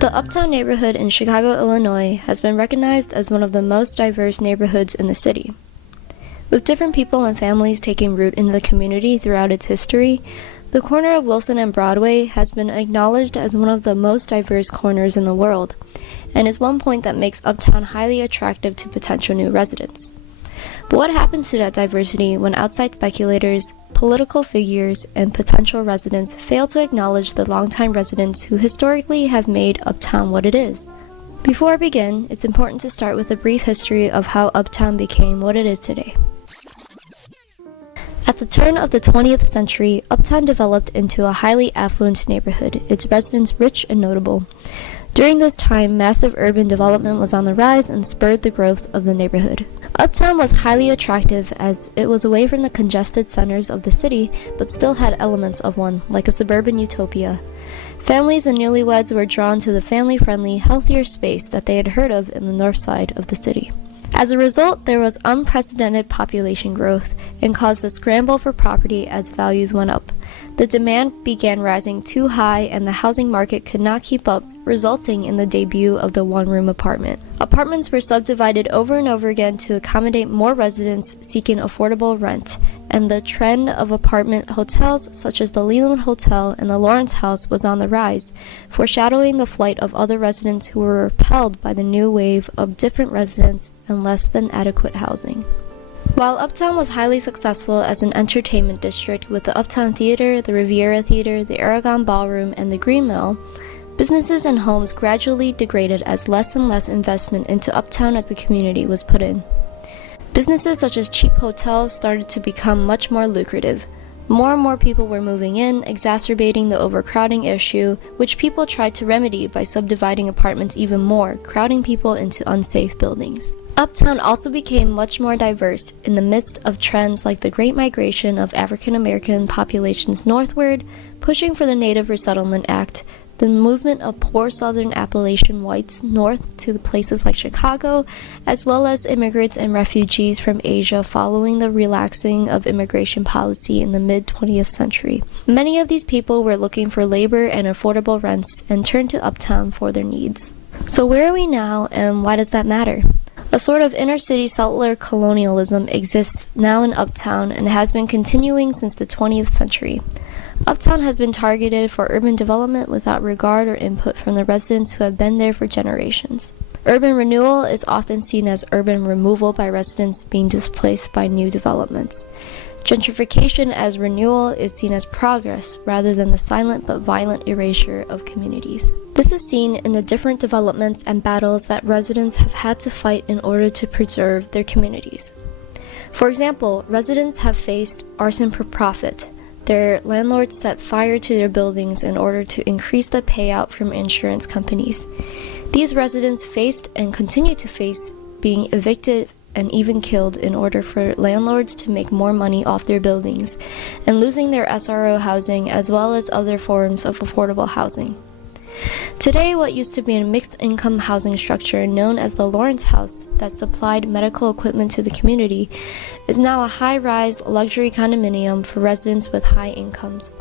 The Uptown neighborhood in Chicago, Illinois has been recognized as one of the most diverse neighborhoods in the city. With different people and families taking root in the community throughout its history, the corner of Wilson and Broadway has been acknowledged as one of the most diverse corners in the world, and is one point that makes Uptown highly attractive to potential new residents. But what happens to that diversity when outside speculators, political figures, and potential residents fail to acknowledge the longtime residents who historically have made Uptown what it is? Before I begin, it's important to start with a brief history of how Uptown became what it is today. At the turn of the 20th century, Uptown developed into a highly affluent neighborhood, its residents rich and notable. During this time, massive urban development was on the rise and spurred the growth of the neighborhood. Uptown was highly attractive as it was away from the congested centers of the city, but still had elements of one, like a suburban utopia. Families and newlyweds were drawn to the family-friendly, healthier space that they had heard of in the north side of the city. As a result, there was unprecedented population growth and caused a scramble for property as values went up. The demand began rising too high and the housing market could not keep up, resulting in the debut of the one-room apartment. Apartments were subdivided over and over again to accommodate more residents seeking affordable rent, and the trend of apartment hotels such as the Leland Hotel and the Lawrence House was on the rise, foreshadowing the flight of other residents who were repelled by the new wave of different residents and less than adequate housing. While Uptown was highly successful as an entertainment district with the Uptown Theater, the Riviera Theater, the Aragon Ballroom, and the Green Mill, businesses and homes gradually degraded as less and less investment into Uptown as a community was put in. Businesses such as cheap hotels started to become much more lucrative. More and more people were moving in, exacerbating the overcrowding issue, which people tried to remedy by subdividing apartments even more, crowding people into unsafe buildings. Uptown also became much more diverse in the midst of trends like the Great Migration of African American populations northward, pushing for the Native Resettlement Act, the movement of poor Southern Appalachian whites north to places like Chicago, as well as immigrants and refugees from Asia following the relaxing of immigration policy in the mid-20th century. Many of these people were looking for labor and affordable rents and turned to Uptown for their needs. So where are we now, and why does that matter? A sort of inner-city settler colonialism exists now in Uptown and has been continuing since the 20th century. Uptown has been targeted for urban development without regard or input from the residents who have been there for generations. Urban renewal is often seen as urban removal by residents being displaced by new developments. Gentrification as renewal is seen as progress rather than the silent but violent erasure of communities. This is seen in the different developments and battles that residents have had to fight in order to preserve their communities. For example, residents have faced arson for profit. Their landlords set fire to their buildings in order to increase the payout from insurance companies. These residents faced and continue to face being evicted and even killed in order for landlords to make more money off their buildings, and losing their SRO housing as well as other forms of affordable housing. Today, what used to be a mixed-income housing structure known as the Lawrence House that supplied medical equipment to the community is now a high-rise luxury condominium for residents with high incomes.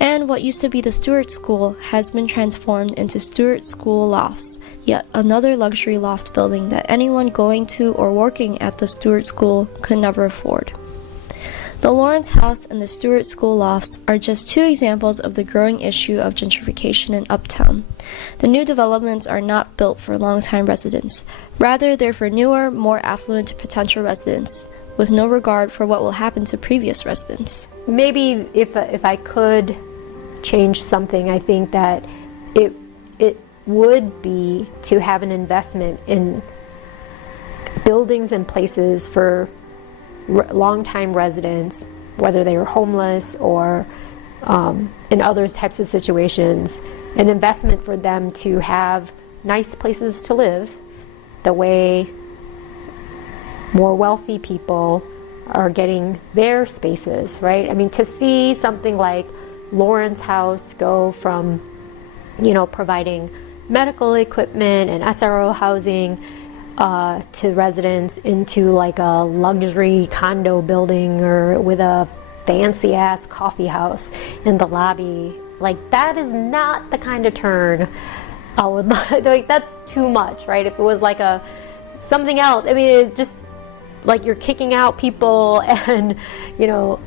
And what used to be the Stewart School has been transformed into Stewart School Lofts, yet another luxury loft building that anyone going to or working at the Stewart School could never afford. The Lawrence House and the Stewart School Lofts are just two examples of the growing issue of gentrification in Uptown. The new developments are not built for long-time residents. Rather, they're for newer, more affluent potential residents, with no regard for what will happen to previous residents. Maybe if I could change something, I think that it would be to have an investment in buildings and places for long-time residents, whether they are homeless or in other types of situations, an investment for them to have nice places to live the way more wealthy people are getting their spaces, right? I mean, to see something like Lawrence House go from, providing medical equipment and SRO housing to residents into like a luxury condo building or with a fancy ass coffee house in the lobby, like that is not the kind of turn I would like, that's too much, right? If it was like something else, I mean, it just like you're kicking out people and, you know,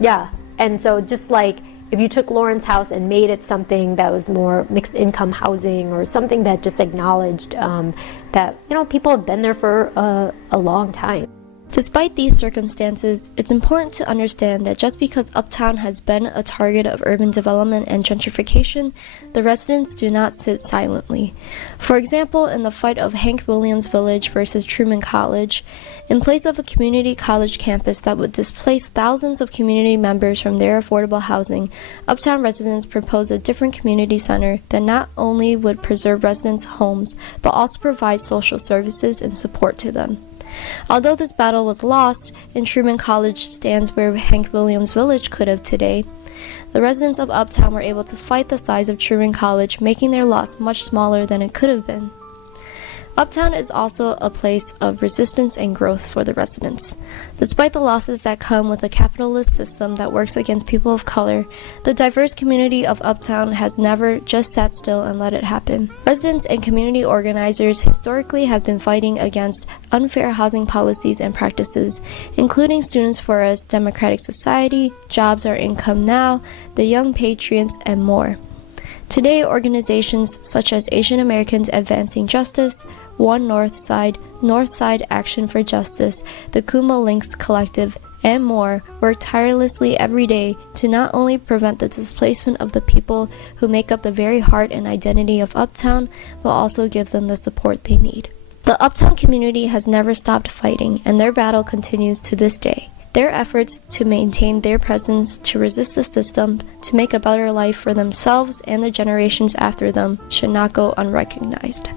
yeah. And so just like if you took Lauren's house and made it something that was more mixed income housing, or something that just acknowledged that, you know, people have been there for a long time. Despite these circumstances, it's important to understand that just because Uptown has been a target of urban development and gentrification, the residents do not sit silently. For example, in the fight of Hank Williams Village versus Truman College, in place of a community college campus that would displace thousands of community members from their affordable housing, Uptown residents proposed a different community center that not only would preserve residents' homes, but also provide social services and support to them. Although this battle was lost, and Truman College stands where Hank Williams Village could have today, the residents of Uptown were able to fight the size of Truman College, making their loss much smaller than it could have been. Uptown is also a place of resistance and growth for the residents. Despite the losses that come with a capitalist system that works against people of color, the diverse community of Uptown has never just sat still and let it happen. Residents and community organizers historically have been fighting against unfair housing policies and practices, including Students for a Democratic Society, Jobs Are Income Now, the Young Patriots, and more. Today, organizations such as Asian Americans Advancing Justice, One Northside Action for Justice, the Kuma Links Collective, and more work tirelessly every day to not only prevent the displacement of the people who make up the very heart and identity of Uptown, but also give them the support they need. The Uptown community has never stopped fighting, and their battle continues to this day. Their efforts to maintain their presence, to resist the system, to make a better life for themselves and the generations after them should not go unrecognized.